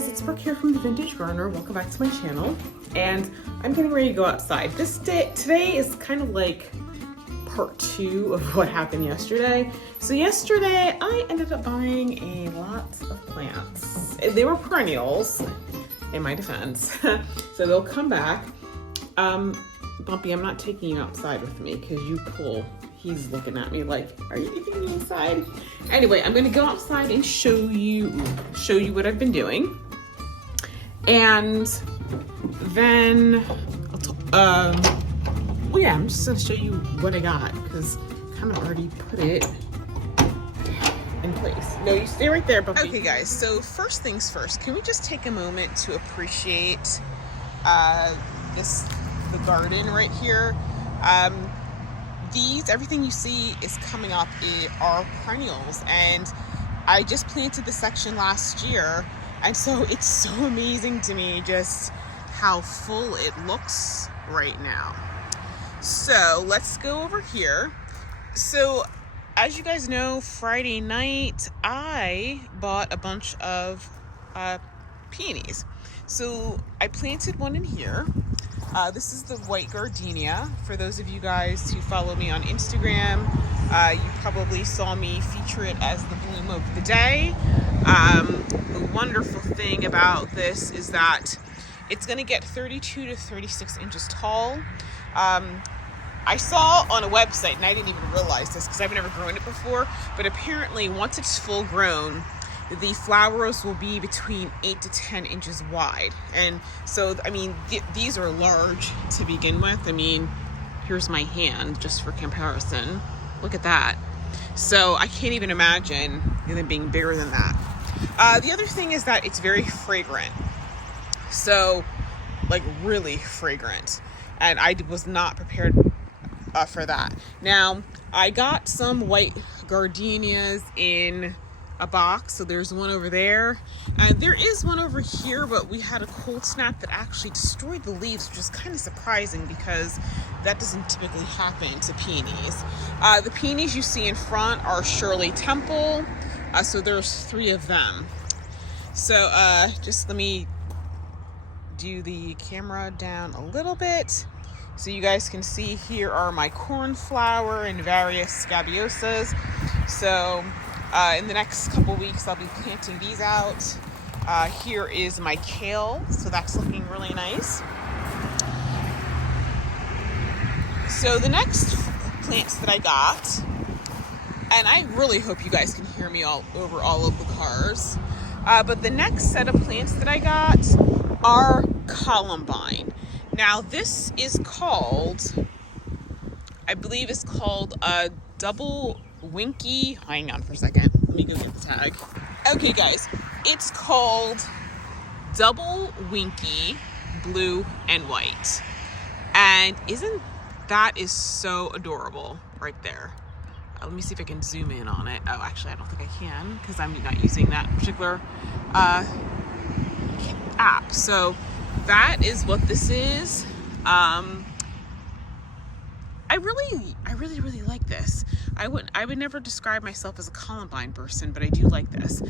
It's Brooke here from The Vintage Gardener. Welcome back to my channel. And I'm getting ready to go outside. Today is kind of like part 2 of what happened yesterday. So yesterday I ended up buying a lot of plants. They were perennials, in my defense. So they'll come back. Bumpy, I'm not taking you outside with me because you pull. He's looking at me like, are you taking me inside? Anyway, I'm gonna go outside and show you what I've been doing. And then, well, yeah, I'm just gonna show you what I got because I kind of already put it in place. No, you stay right there, Bumpy. Okay, guys, so first things first, can we just take a moment to appreciate the garden right here? Everything you see is coming up are perennials, and I just planted this section last year, and so it's so amazing to me just how full it looks right now. So let's go over here. So as you guys know, Friday night I bought a bunch of peonies. So I planted one in here. This is the white Gardenia. For those of you guys who follow me on Instagram, you probably saw me feature it as the bloom of the day. The wonderful thing about this is that it's going to get 32 to 36 inches tall. I saw on a website, and I didn't even realize this because I've never grown it before, but apparently once it's full grown, the flowers will be between 8 to 10 inches wide. And so, I mean, these are large to begin with. I mean, here's my hand just for comparison. Look at that. So I can't even imagine them being bigger than that. The other thing is that it's very fragrant. So, like, really fragrant. And I was not prepared for that. Now, I got some white gardenias in a box, so there's one over there, and there is one over here, but we had a cold snap that actually destroyed the leaves, which is kind of surprising because that doesn't typically happen to peonies. The peonies you see in front are Shirley Temple, so there's 3 of them. So just let me do the camera down a little bit so you guys can see. Here are my cornflower and various scabiosas. So in the next couple weeks, I'll be planting these out. Here is my kale, so that's looking really nice. So the next plants that I got, and I really hope you guys can hear me all over all of the cars, but the next set of plants that I got are Columbine. Now this is called, I believe it's called a double Winky. Hang on for a second. Let me go get the tag. Okay, guys, it's called Double Winky Blue and White. And isn't that is so adorable right there. Let me see if I can zoom in on it. Oh, actually, I don't think I can because I'm not using that particular app. So that is what this is. I really like this. I would never describe myself as a Columbine person, but I do like this.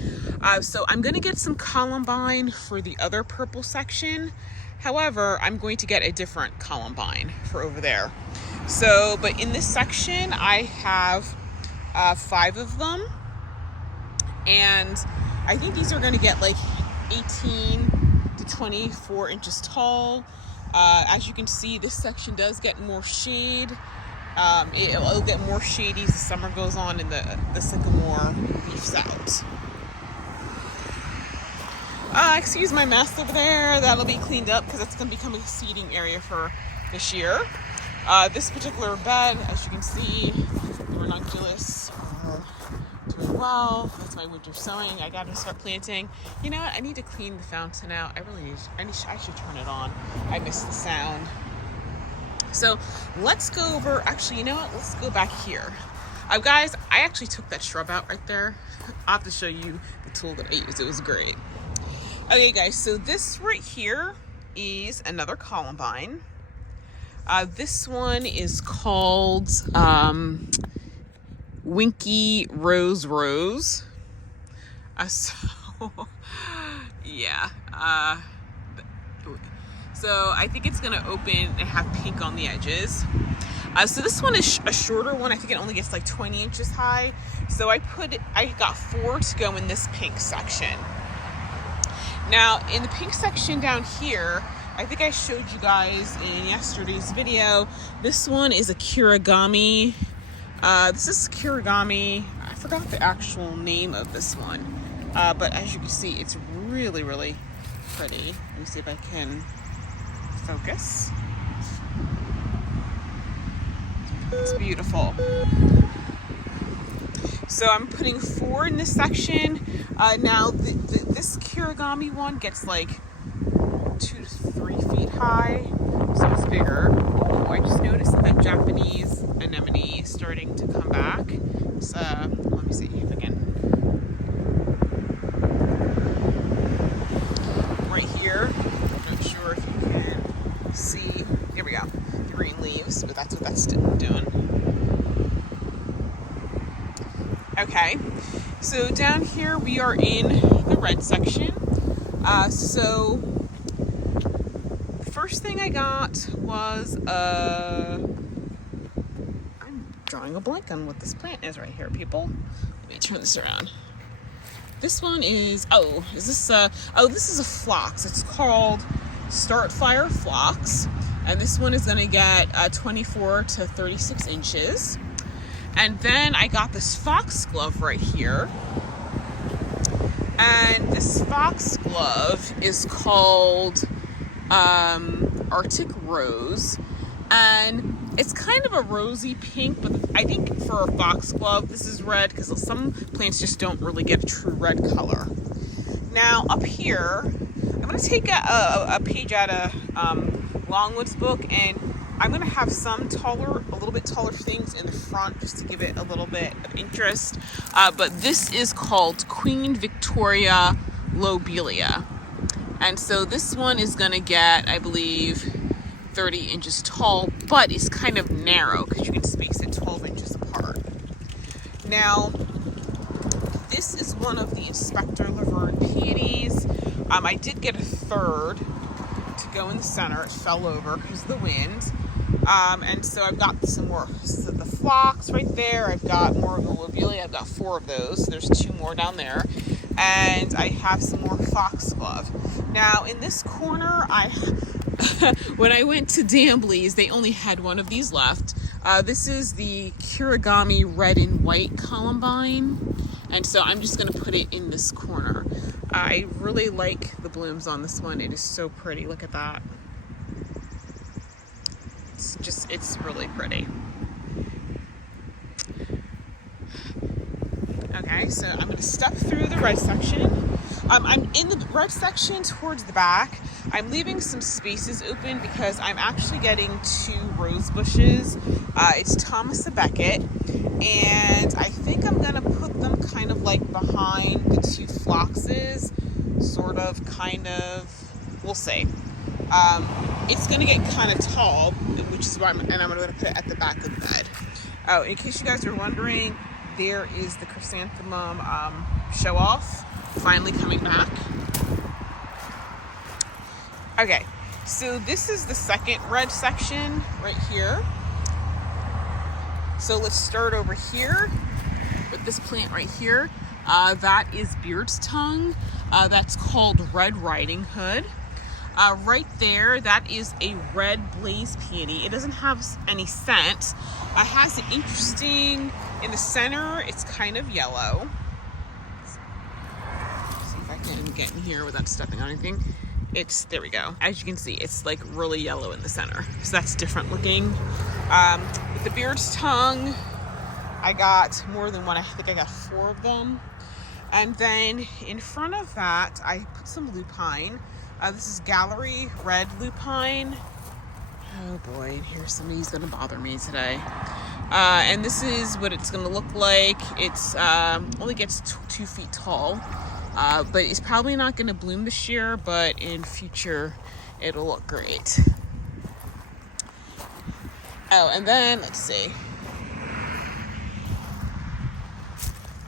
So I'm gonna get some Columbine for the other purple section. However, I'm going to get a different Columbine for over there. So, but in this section, I have 5 of them. And I think these are gonna get like 18 to 24 inches tall. As you can see, this section does get more shade. It'll get more shady as the summer goes on and the sycamore leaves out. Excuse my mess over there. That'll be cleaned up because it's going to become a seeding area for this year. This particular bed, as you can see, the ranunculus are doing well. That's my winter sowing. I got to start planting. You know what? I need to clean the fountain out. I should turn it on. I miss the sound. So let's go over, actually, you know what? Let's go back here. Guys, I actually took that shrub out right there. I'll have to show you the tool that I used. It was great. Okay, guys, so this right here is another Columbine. This one is called Winky Rose. So yeah. So I think it's gonna open and have pink on the edges. So this one is a shorter one. I think it only gets like 20 inches high. So I got 4 to go in this pink section. Now in the pink section down here, I think I showed you guys in yesterday's video, this one is a Kirigami. This is Kirigami. I forgot the actual name of this one. But as you can see, it's really, really pretty. Let me see if I can focus. It's beautiful. So I'm putting 4 in this section. Now this Kirigami one gets like 2 to 3 feet high, so it's bigger. Oh, I just noticed that Japanese anemone is starting to come back. So let me see if I can. Right here, I'm not sure if you can see. Here we go. Green leaves, but that's what that's doing. Okay, so down here we are in the red section. So the first thing I got was I'm drawing a blank on what this plant is right here, people. Let me turn this around. This one is this is a phlox. It's called Startfire Phlox. And this one is going to get 24 to 36 inches. And then I got this Foxglove right here. And this Foxglove is called Arctic Rose. And it's kind of a rosy pink, but I think for a Foxglove, this is red because some plants just don't really get a true red color. Now up here, I'm going to take a page out of Longwood's book, and I'm going to have some a little bit taller things in the front just to give it a little bit of interest. But this is called Queen Victoria Lobelia. And so this one is going to get, I believe, 30 inches tall, but it's kind of narrow because you can space it 12 inches apart. Now, this is one of the Inspector Lavergne peonies. I did get a third to go in the center. It fell over because of the wind. And so I've got some more. So the phlox right there. I've got more of the lobelia. I've got 4 of those. There's 2 more down there. And I have some more foxglove. Now in this corner, when I went to Blaze, they only had 1 of these left. This is the Kirigami red and white Columbine. And so I'm just going to put it in this corner. I really like the blooms on this one. It is so pretty. Look at that. It's really pretty. Okay, so I'm going to step through the red section. I'm in the red section towards the back. I'm leaving some spaces open because I'm actually getting 2 rose bushes. It's Thomas a Becket, and I think I'm going to put them kind of like behind the 2 phloxes, we'll see. It's going to get kind of tall, which is why I'm going to put it at the back of the bed. Oh, in case you guys are wondering, there is the chrysanthemum show off finally coming back. Okay, so this is the second red section right here. So let's start over here with this plant right here. That is Beardtongue. That's called Red Riding Hood. Right there, that is a red Blaze Peony. It doesn't have any scent. It has an interesting, in the center, it's kind of yellow. Let's see if I can get in here without stepping on anything. There we go. As you can see, it's like really yellow in the center. So that's different looking. With the Beardtongue, I got more than 1. I think I got 4 of them. And then in front of that, I put some lupine. This is Gallery Red Lupine. Oh boy, here's somebody's gonna bother me today. And this is what it's gonna look like. It's only gets 2 feet tall, but it's probably not gonna bloom this year, but in future, it'll look great. Oh, and then let's see.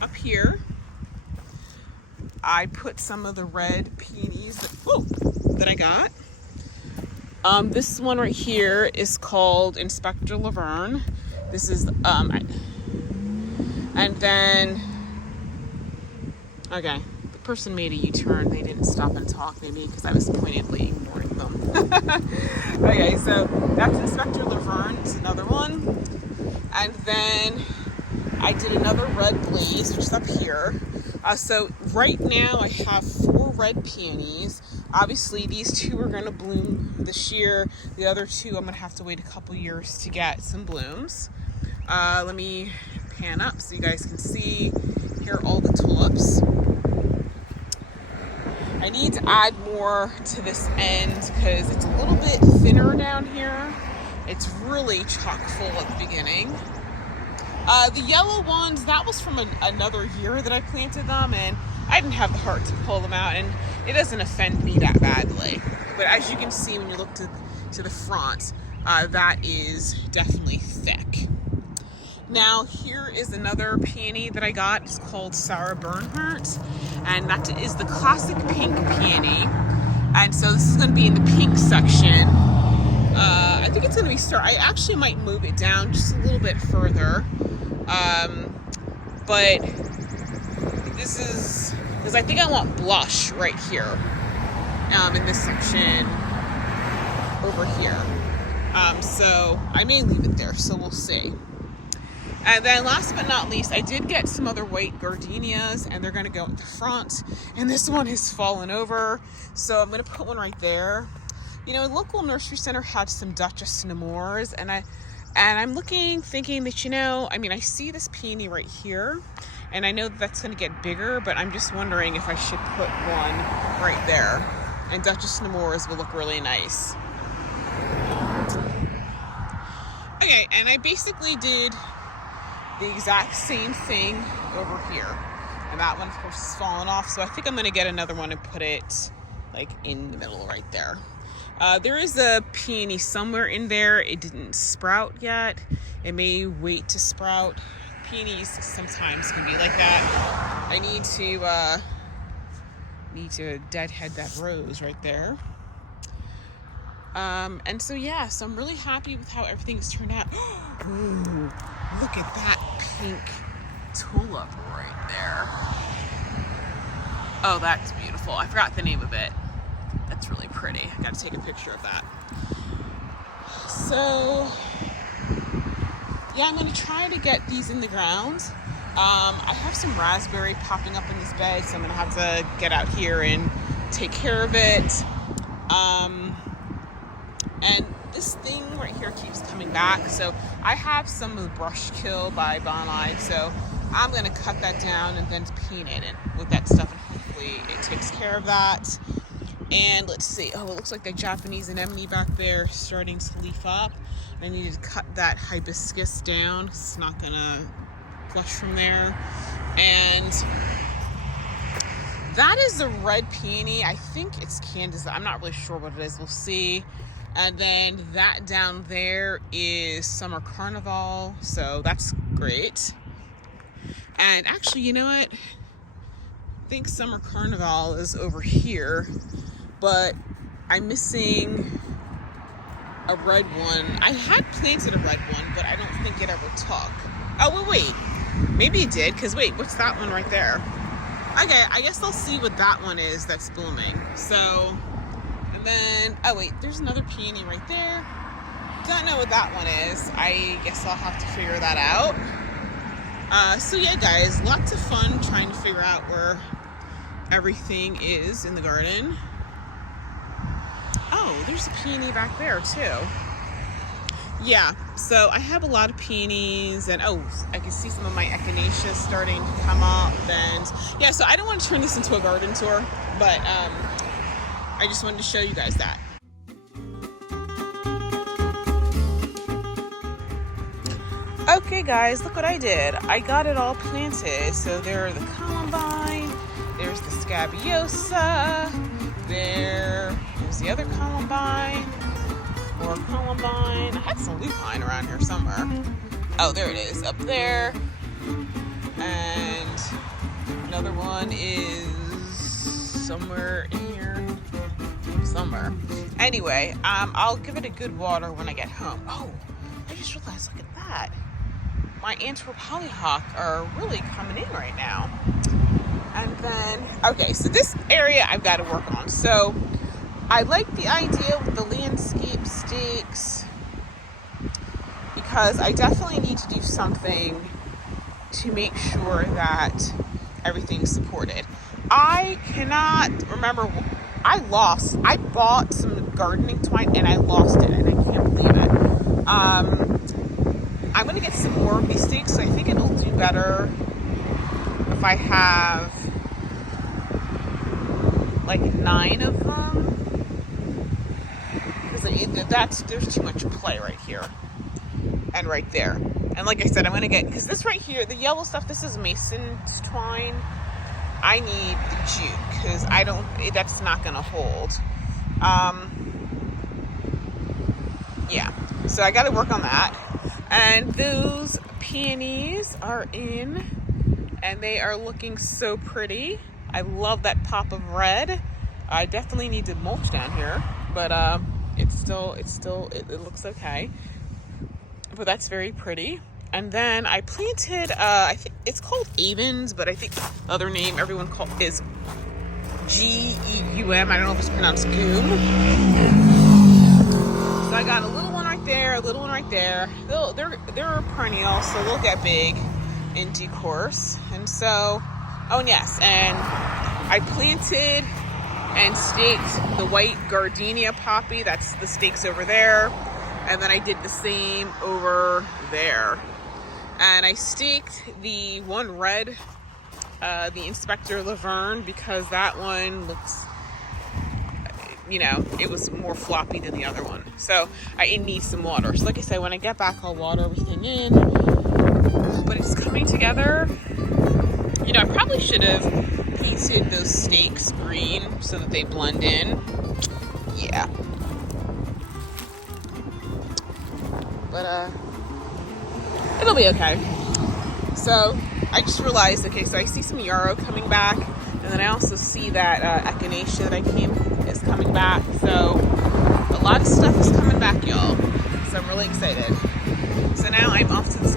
Up here, I put some of the red peonies that I got. This one right here is called Inspector Lavergne. This is, and then, okay, the person made a U-turn. They didn't stop and talk, maybe because I was pointedly ignoring them. Okay, so that's Inspector Lavergne. It's another one. And then I did another red blaze, which is up here. So right now I have 4 red peonies. Obviously these 2 are going to bloom this year. The other 2 I'm going to have to wait a couple years to get some blooms. Let me pan up so you guys can see. Here are all the tulips. I need to add more to this end because it's a little bit thinner down here. It's really chock full at the beginning. The yellow ones, that was from another year that I planted them, and I didn't have the heart to pull them out, and it doesn't offend me that badly. But as you can see when you look to the front, that is definitely thick. Now here is another peony that I got. It's called Sarah Bernhardt, and that is the classic pink peony. And so this is going to be in the pink section. I think it's going to be I actually might move it down just a little bit further. But this is because I think I want blush right here, in this section over here. So I may leave it there, so we'll see. And then last but not least, I did get some other white gardenias, and they're going to go at the front. And this one has fallen over, so I'm going to put one right there. You know, local nursery center had some Duchess Nemours, and I'm thinking that, you know, I mean, I see this peony right here, and I know that that's going to get bigger, but I'm just wondering if I should put one right there. And Duchess Nemours will look really nice. Okay, and I basically did the exact same thing over here. And that one, of course, is fallen off, so I think I'm going to get another one and put it, like, in the middle right there. There is a peony somewhere in there. It didn't sprout yet. It may wait to sprout. Peonies sometimes can be like that. I need to deadhead that rose right there. And so yeah, so I'm really happy with how everything's turned out. Ooh, look at that pink tulip right there. Oh, that's beautiful. I forgot the name of it. That's really pretty. I gotta take a picture of that. So yeah, I'm gonna try to get these in the ground. I have some raspberry popping up in this bed, so I'm gonna have to get out here and take care of it. And this thing right here keeps coming back, so I have some of the brush kill by Bonai, so I'm gonna cut that down and then paint it with that stuff, and hopefully it takes care of that. And let's see, oh, it looks like the Japanese anemone back there starting to leaf up. I needed to cut that hibiscus down. It's not gonna flush from there. And that is a red peony. I think it's Candace. I'm not really sure what it is. We'll see. And then that down there is Summer Carnival. So that's great. And actually, you know what? I think Summer Carnival is over here, but I'm missing a red one. I had planted a red one, but I don't think it ever took. Oh, well, wait. Maybe it did, because wait, what's that one right there? Okay, I guess I'll see what that one is that's blooming. So, and then, oh wait, there's another peony right there. Don't know what that one is. I guess I'll have to figure that out. So yeah, guys, lots of fun trying to figure out where everything is in the garden. Oh, there's a peony back there too. Yeah, so I have a lot of peonies, and oh, I can see some of my echinaceas starting to come up. And yeah, so I don't want to turn this into a garden tour, but I just wanted to show you guys that. Okay guys, look what I did. I got it all planted. So there are the Columbine, there's the Scabiosa, there's the other Columbine, More Columbine. I had some lupine around here somewhere. Oh, there it is, up there. And another one is somewhere in here. Somewhere. Anyway, I'll give it a good water when I get home. Oh, I just realized, look at that. My Antwerp hollyhock are really coming in right now. And then, okay, so this area I've got to work on. So I like the idea with the landscape stakes because I definitely need to do something to make sure that everything's supported. I cannot remember, I bought some gardening twine and I lost it and I can't believe it. I'm going to get some more of these stakes, so I think it'll do better if I have like 9 of them. Because there's too much play right here and right there. And like I said, I'm going to get, because this right here, the yellow stuff, this is mason twine. I need the jute because that's not going to hold. Yeah, so I got to work on that. And those peonies are in and they are looking so pretty. I love that pop of red. I definitely need to mulch down here, but it looks okay. But that's very pretty. And then I planted, I think it's called Avens, but I think the other name everyone is Geum. I don't know if it's pronounced Goom. So I got a little one right there, a little one right there. They're perennial, so they'll get big in due course. And so, oh yes, and I planted and staked the white Gardenia poppy. That's the stakes over there. And then I did the same over there. And I staked the one red, the Inspector Lavergne, because that one looks, it was more floppy than the other one. So I need some water. So like I said, when I get back, I'll water everything in. But it's coming together. I probably should have painted those stakes green so that they blend in. Yeah. But, it'll be okay. So I just realized, okay, so I see some yarrow coming back, and then I also see that echinacea that is coming back. So a lot of stuff is coming back, y'all. So I'm really excited. So now I'm off to the